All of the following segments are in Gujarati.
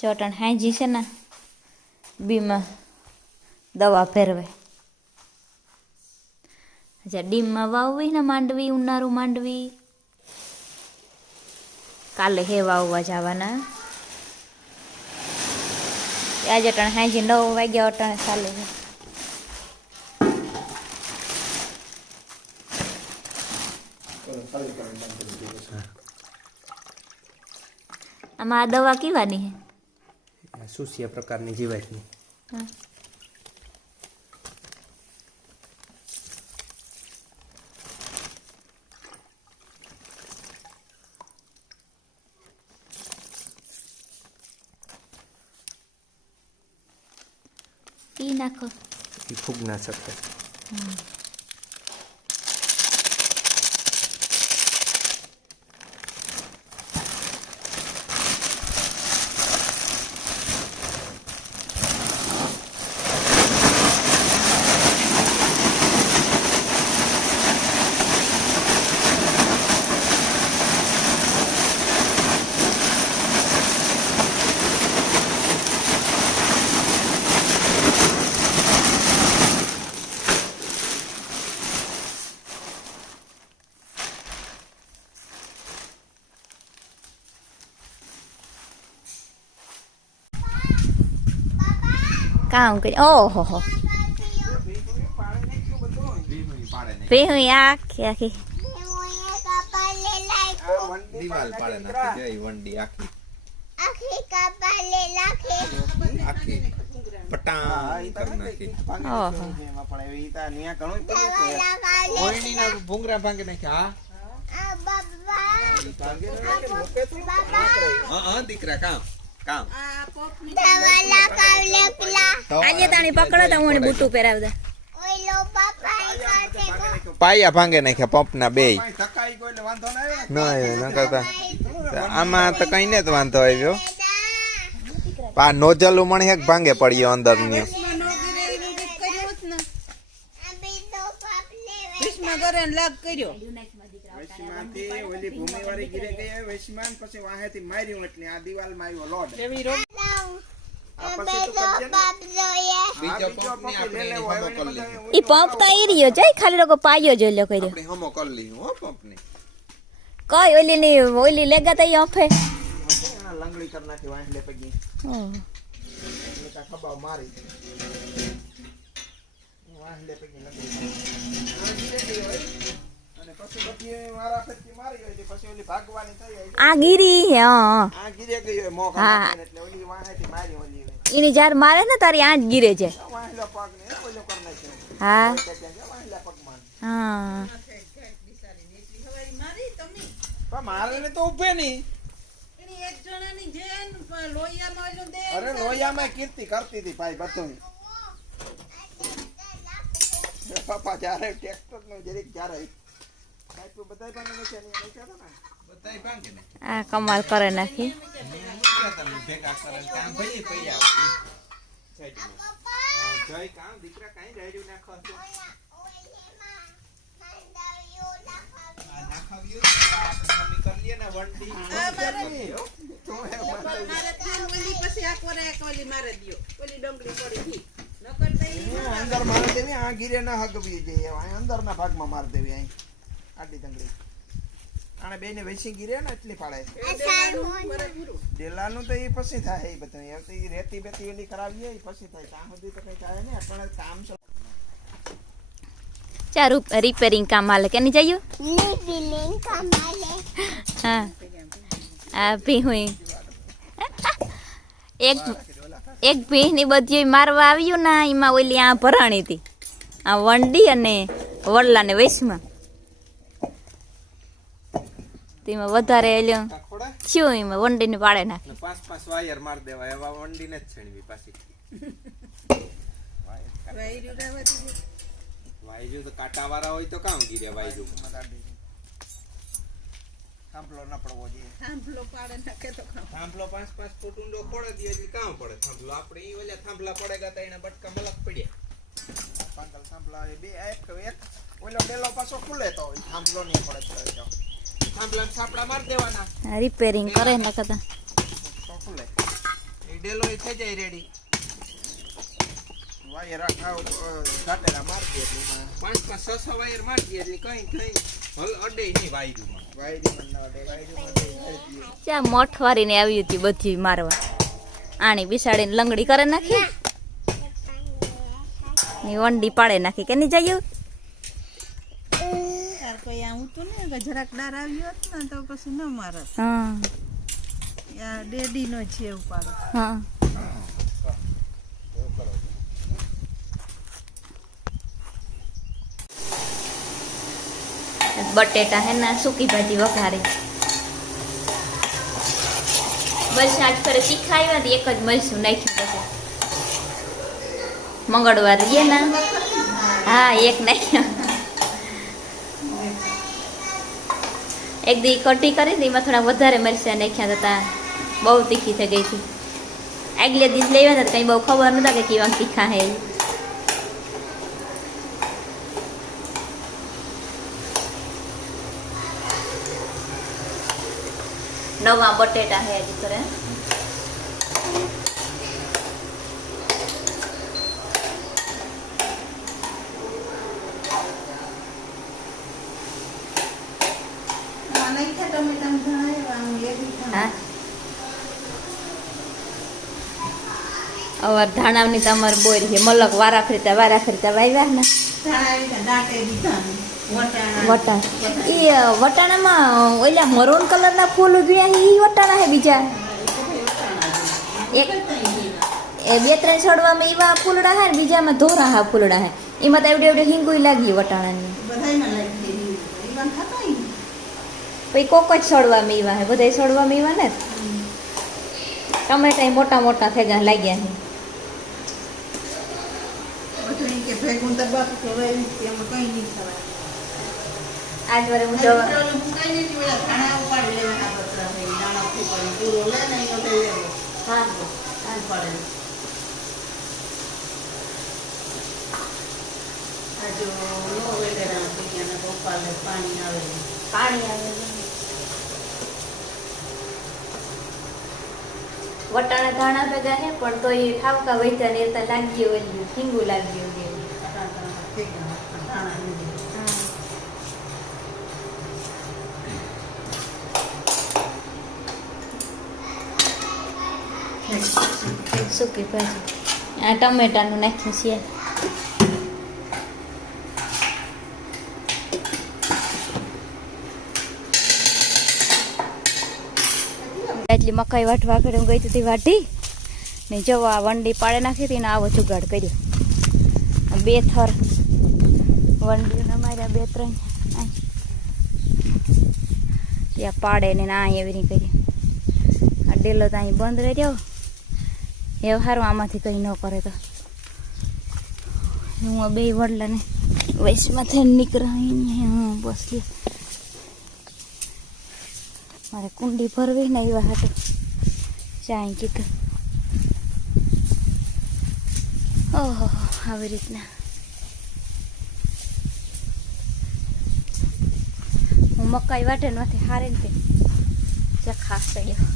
ચોટણ હાંજી છે ને, બીમાં દવા ફેરવે. અચ્છા ડીમમાં વાવવી ને માંડવી, ઉનાળું માંડવી? કાલે હે વાવવા જવાના. આજે અટાણે હાંજી નવ વાગ્યા અટાણે ચાલે છે. આમાં આ દવા કેવાની હે સુસિયા પ્રકારની જીવાતની. ઈ નાખો. ફૂગ ના છે કામ કરી ઓહો હો ભેહું આખી આખી દિવાલ પાડે નાખી જાય વંડી આખી આખી પટાંગ કરી નાખી ઓહો ઓયણીના ભૂંગરા ભાંગી નાખ્યા હા હા દીકરા કામ કામ? આજે તાણી પકડો તો હું બુટું પહેરાવતા પાયા ભાંગે નાખ્યા પંપના બે. ન કરતા. આમાં તો કઈ ને જ વાંધો આવ્યો. પા નોજલ ઉમણ હેક ભાંગે પડ્યો અંદરની વૈશ્યમાંથી ઓલી ભૂમિવાળી ગીરે ગઈ હવે વૈશ્યમાન પછી વાહેથી માર્યું એટલે આ દિવાલમાં આવ્યો લોડ આ પછી તું કરજે ને. બીજો આ બીજો પંપ પંપ લઈ લેવો, હવે કરી બધા લઈએ ઈ પંપ તો ઈ રહ્યો જાય ખાલી લોકો પાયો જોઈ લો કર્યો આપણે હમો કરી લઈએ હો પંપ ને કઈ ઓલી ની ઓલી લેગા તો ઈ અફે એના લંગડી કરી નાખી વાંહલે પગી એટલે કાં ખબાવ મારી વાંહલે પગી લંગડી આ ગીરે હે. જાર મારે ને તારી આંચ ગીરે છે. હા. હા. મારે તો ઉભે નહીં. અરે લોહિયામાં કીર્તિ કરતી હતી ભાઈ બધું પપ્પા જ્યારે ટ્રેક્ટરનું જરીક જ્યારે આ કમાલ કરે નાખી. અંદર મારી દેવી આ ગીરે ના હગવી જોઈએ અંદર ના ભાગમાં મારી દેવી અહીં આડી તંગડી. આને બેને વેચી ગીરે ને એટલી પાડે ડેલાનું તો એ પછી થાય એ બધું. એમ તો એ રેતી બેતી એની કરાવીએ એ પછી થાય. ત્યાં સુધી તો કઈ થાય ને પણ કામ છે. ચાર રિપેરિંગ કામ હાલે. કે નહીં જઈએ હા. આ ભીહું એક એક ભીની બધી મારવા આવ્યું ને એમાં ઓલી આ ભરાણી હતી. આ વંડી અને વડલા ને તેમાં વધારે એલ્યો ખોડા? એમાં? વંડીને પાડે નાખે. પાંચ પાંચ વાયર માર દેવાય. એવા વંડીને જ છણવી પાછી. વાયજુ તો કાંટા વાળા હોય તો કામ ગીરે વાયજુ થાંભલો ન પડવો જોઈએ. થાંભલો પાંચ પાંચ ફૂટ ઊંડો ખોડે દે એટલે કામ પડે. થાંભલો આપણે ઈ ઓલા થાંભલા પડેગા ગાતા એના બટકા મલક પડ્યા પાંગલ થાંભલા એ બે એક એક. ઓલો ડેલો પાછો ખુલે તો થાંભલો નહીં પડે તો. થાંભલા સાપડા માર દેવાના. રિપેરિંગ કરે ન કદા ખુલે એ ડેલો થઈ જાય રેડી વાયર આખા ઘાટેલા માર દે એટલે પાંચ પાંચ છ છ વાયર માર દે એટલે કઈ કઈ. હલ અડે નહીં વાયરી ના આવી હતી બધી મારવા. આણી બિસાડીને લંગડી કરે નાખી. ઓંડી વંડી પાડે નાખી. કે નહીં જાય તાર કોઈ આમ હતું ને કે જરાક ડાર આવ્યો હોત ને તો પછી ન મારત હા. આ ડેડી નો છે ઉપાડો હા. બટેટા હે ના સૂકી ભાજી વઘારી. બસ આજ ફરે તીખા આવ્યા હતી એક જ મરચું નાખ્યું પછી. મંગળવાર રીએ ના. હા એક નાખ્યો. એક દી કટી કરી હતી એમાં થોડા વધારે મરચાં નાખ્યા હતા બહુ તીખી થઈ ગઈ હતી. આગલે દિવસ લેવા હતા કંઈ બહુ ખબર નતા કે કેવા તીખા હે નવા બટેટા હે હજી કરે આ નાખ્યા ટમેટા ઘણા એવા આમ એક હા ધાણાવની તમારે બોર છે. મલક વારા ફરતા વારા ફરતા વાવ્યા ને. વટાણા. એ વટાણામાં ઓલા મરૂન કલરના ફૂલ ઉગ્યા છે. એ વટાણા હે બીજા. એક એ બે ત્રણ છોડવામાં એવા ફૂલડા હે ને બીજામાં ધોરા હા ફૂલડા હે એમાં તો એવડે એવડે હિંગુઈ લાગી વટાણાની. પછી કોક જ છોડવામાં એવા હે બધા છોડવામાં એવા ને ટમેટા મોટા મોટા થઈ ગયા લાગ્યા છે બધું ઈ કે ભેગું તો બાપ કહેવાય એમાં કંઈ નહીં થવાય. આજ વારે હું જવા મુકાય નહીં, પેલા ખાણા ઉપાડી લેવાના પત્ર થઈ દાણા ફૂંકવાની. પૂરો લે ને એનો લઈ લેવો. હા ઉપાડે. આ જો નો વેડેરા પૈયાના તો પાણી આવે પાણી આવે વટાણા ધાણા ભેગા હે પણ તો એ ઠાવકા વૈતા ને ઓલ્યું જેવું ટાટા ફેંકા, ધાણા લીધે. સૂકી ભાજી આ ટમેટાનું નાખ્યું છે. એટલી મકાઈ વાટવા આગળ ગઈ હતી વાટી. ને જો આ વંડી પાડે નાખી હતી ને આવો જુગાડ કર્યો. બે થર. વંડીઓના અમારા બે, ત્રણ. ત્યાં પાડે ને ના એવી રીતે. કરી આ ડેલો તો અહીં બંધ રહી રહ્યો. વ્યવહારો આમાંથી કંઈ ન કરે તો. હું બે વડલાને વૈશમાંથી નીકળાવીને હા બસ મારે કુંડી ભરવી ને એવા હાટું ચાઈ કીધું. ઓહો, આવી રીતના. હું મકાઈ વાટે નથી, હારે ને તે. ખાસ ચડ્યો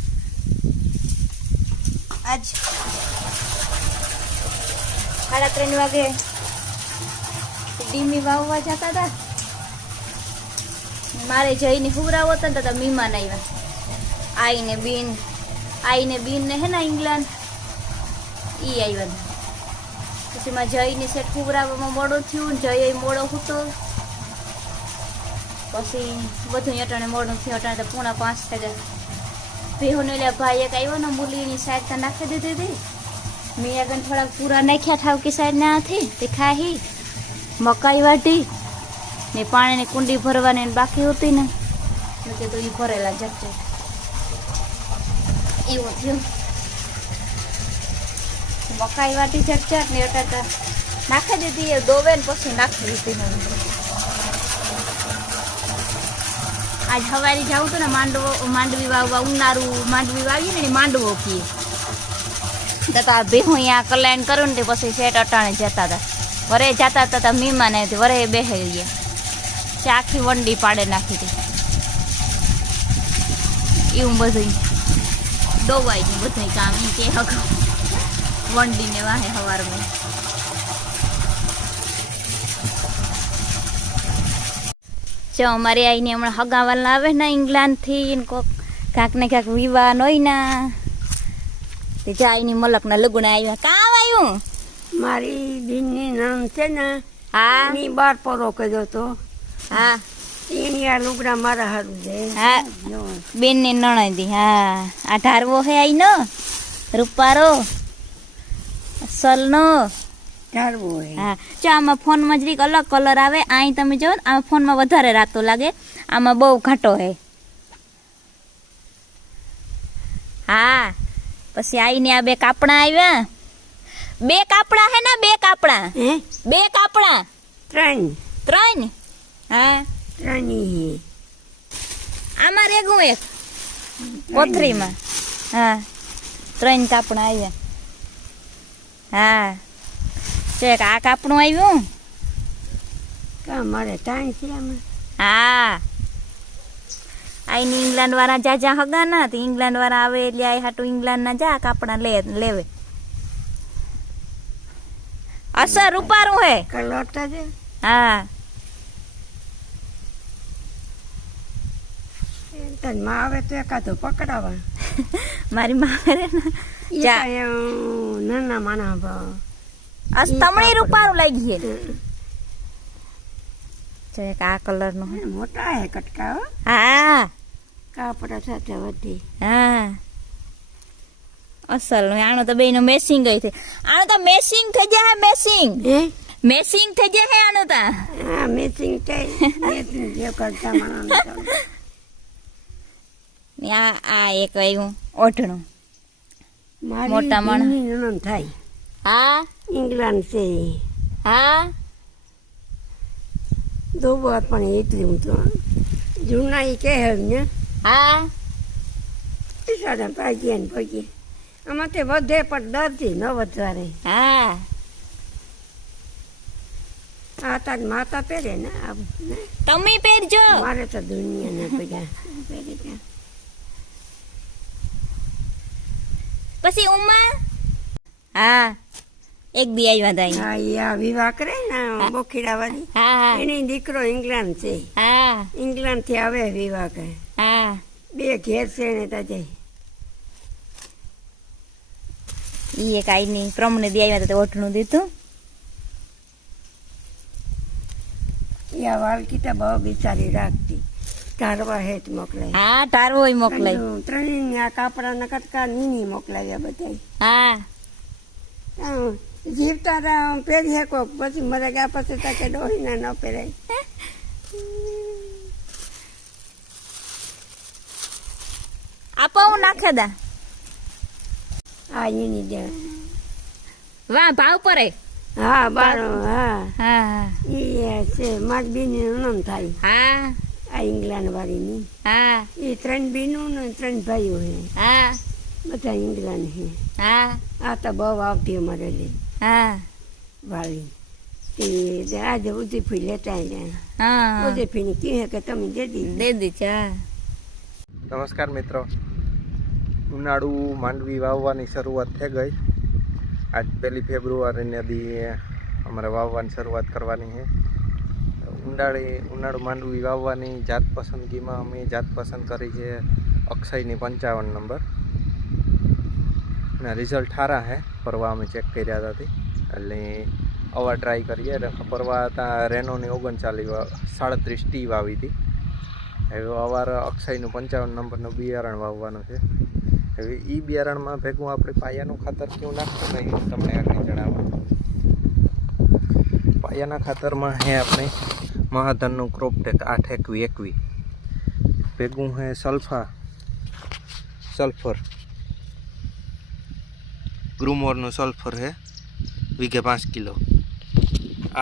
આજ સાડા ત્રણ વાગે ડીમી વાવવા જતા હતા. મારે જઈને હુવરાવો હતા તો મીમાન આવ્યા. આઈને બીન આઈને બીન ને હે ને ઇંગ્લેન્ડ ઈ આવ્યા. હતા પછી માં જઈને સેટ હુવરાવવામાં મોડો થયું જય મોડો હતો. પછી બધું અટાણે મોડું થયું, અટાણે તો પૂણા પાંચ ટકા ભેહોને લે ભાઈ એક આવ્યો ને મૂલીની સાઈડ તો નાખી દીધી હતી. મેં આગળ થોડાક પૂરા નાખ્યા ઠાવકી સાઈડ ના હતી તે ખાહી, મકાઈ વાટી ને પાણીની કુંડી ભરવાની બાકી હતી ને. મેં કીધું એ ભરેલા જશે એવું થયું. મકાઈ વાટી ચટચટ ને અટાટા નાખી દીધી, એ દોવે ને પછી નાખી દીધી મેં. આજ હવારી જાઉં તો ને માંડવો માંડવી વાવવા ઉનાળું માંડવી વાવીએ ને એને માંડવો કીએ તો તો આ ભેહું અહીંયા કલ્યાણ કરું ને તે પછી શેઠ અટાણે જતા હતા વરે જતા હતા તા મીમાને હતી વરે બેહી ગયા તે આખી વંડી પાડે નાખી હતી એવું બધું ડોવાઈ ગયું બધું કામ એમ કે હક વંડીને વાહે હવારમાં જો અમારે આઈને હમણાં હગાવાલ આવે ને ઇંગ્લેન્ડથી કોક કાંક ને કાંક વિવાહ હોય ના. તે જાયની મલકના લગ્ન આવ્યા. કાં આવ્યું? મારી દીનની નામ છે ને હા. એની બાર પરો કર્યો તો. હા. એની આ લુગડા મારા હારું છે. હા. જો. બેન ને નણાઈ હા. આ ઢારવો હે આઈ નો રૂપારો? હોય હા જો આમાં ફોનમાં જરીક અલગ કલર આવે અહીં તમે જો આમાં ફોનમાં વધારે રાતો લાગે. આમાં બહુ ઘાટો હે. હા પછી આઈને આ બે કાપડા આવ્યા. બે કાપડા હે ને બે કાપડા. હે? બે કાપડા. ત્રણ. ત્રણ? હા. ત્રણની આમાં રેગું એક. કોથરીમાં. હા. ત્રણ કાપડા આવ્યા. હા. ચેક આ કાપણું આવ્યું? મારે ટાઈમ છે હા. આઈને ઇંગ્લેન્ડ વાળા જા જા હગા ના તો ઇંગ્લેન્ડ વાળા આવે એટલે આ હાટું ઇંગ્લેન્ડ ના જા કાપડા લે લેવે. અસર રૂપારું હે. કલોટા તો છે? હા. તનમાં આવે તો એકાદો પકડાવા. મારી માં કરે ને. નાના માણા અસ તમણી રૂપારું લાગી ચેક આ કલરનું. મોટા હે કટકા હા. કાપડા સાથે વધી. હા. અસલનું આનો તો બેનો મેસિંગ ગઈ છે. આનો તો મેસિંગ થઈ જાય મેસિંગ હે? મેસિંગ થઈ જાય આનું તો. હા મેસિંગ થઈ મેસિંગ જે કરતા માણસ આ આ એક આવ્યું ઓઢણું. મોટા માણસ. થાય. હા? ઇંગ્લેન્ડ છે. હા? દોબર પણ એટલી હું તો. જૂના એ કહે ને. હા? સાડા પાકીએ ને પગીએ આમાં તે વધે પણ ડરથી ન વધવારે હા. આ તાર માતા પહેરે ને તમે પહેરજો. મારે તો દુનિયાને પગ્યા પહેરી પછી ઉમા? હા. એક આવ્યા તા હા ઈ આ વિવાહ કરે ને બોખીડા વાળી હા એની દીકરો ઇંગ્લેન્ડ છે. હા. ઇંગ્લેન્ડથી આવે વિવાહ કરે. હા. બે ઘેર છે ને તાજે ઈ એક આઈ ની પ્રમણે દી આવ્યા તો ઓઠણું દીધું. યા આ વાલકીતા બહુ બિચારી રાખતી. ધારવા હેઠ મોકલાય. હા તારવો મોકલાય. ત્રણ આ કાપડાના કટકા નીની મોકલાવ્યા બધા હા. જીવતા પહેરી શકો. પછી મરે ગયા પછી તકે ડોહીને ન પહેરાય. આપો હું નાખે દા. હા એની દે વાહ ભાવ પરે. હા બારો હા. હા હા. ઈ છે મારી બેની નણંદ થાય. હા. આ ઇંગ્લેન્ડ વાળીની હા. એ ત્રણ બેનું ને ત્રણ ભાઈઓ હે હા. બધા ઇંગ્લેન્ડ હે. હા. આ તો બહુ આવતી અમારે લે. હા. વાળી. તે આજે ઉદયફી લેતા આવ્યા હા. ઉદયફીને કહે કે તમે દે દીધી. દે દી ચા. નમસ્કાર મિત્રો. ઉનાળુ માંડવી વાવવાની શરૂઆત થઈ ગઈ. આજ પહેલી ફેબ્રુઆરીને દી અમારે વાવવાની શરૂઆત કરવાની છે. ઉનાળી ઉનાળુ માંડવી વાવવાની જાત પસંદગીમાં અમે જાત પસંદ કરી છે અક્ષયની પંચાવન નંબર. ના રિઝલ્ટ સારા છે પરવા અમે ચેક કર્યા હતા. એટલે અવા ટ્રાય કરીએ. પરવા હતા રેનોની ઓગણચાલીસ સાડત્રીસ ટી વાવી હતી. હવે અવાર અક્ષયનું પંચાવન નંબરનું બિયારણ વાવવાનું છે. હવે એ બિયારણમાં ભેગું આપણે પાયાનું ખાતર કેવું નાખતું નહીં તમને આગળ જણાવો પાયાના ખાતરમાં હે આપણે મહાધનનું ક્રોપટેક આઠ એકવી એકવી. ભેગું હે સલ્ફા સલ્ફર ગ્રુમોરનું સલ્ફર છે, વીઘે પાંચ કિલો.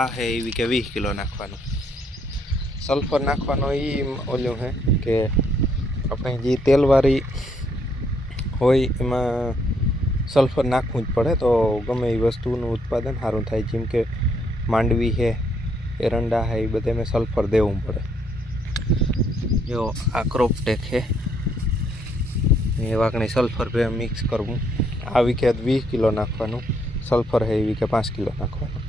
આ હે એ વીઘે વીસ કિલો નાખવાનું. સલ્ફર નાખવાનો એ ઓલું છે કે આપણે જે તેલવાળી હોય એમાં સલ્ફર નાખવું જ પડે, તો ગમે એ વસ્તુનું ઉત્પાદન સારું થાય. જેમ કે માંડવી છે એરંડા છે એ બધે મેં સલ્ફર દેવું પડે. જો આ ક્રોપ ટેક છે, એ વાકણી સલ્ફર બે મિક્સ કરવું. આ વીઘે વીસ કિલો નાખવાનું સલ્ફર હે કે પાંચ કિલો નાખવાનું.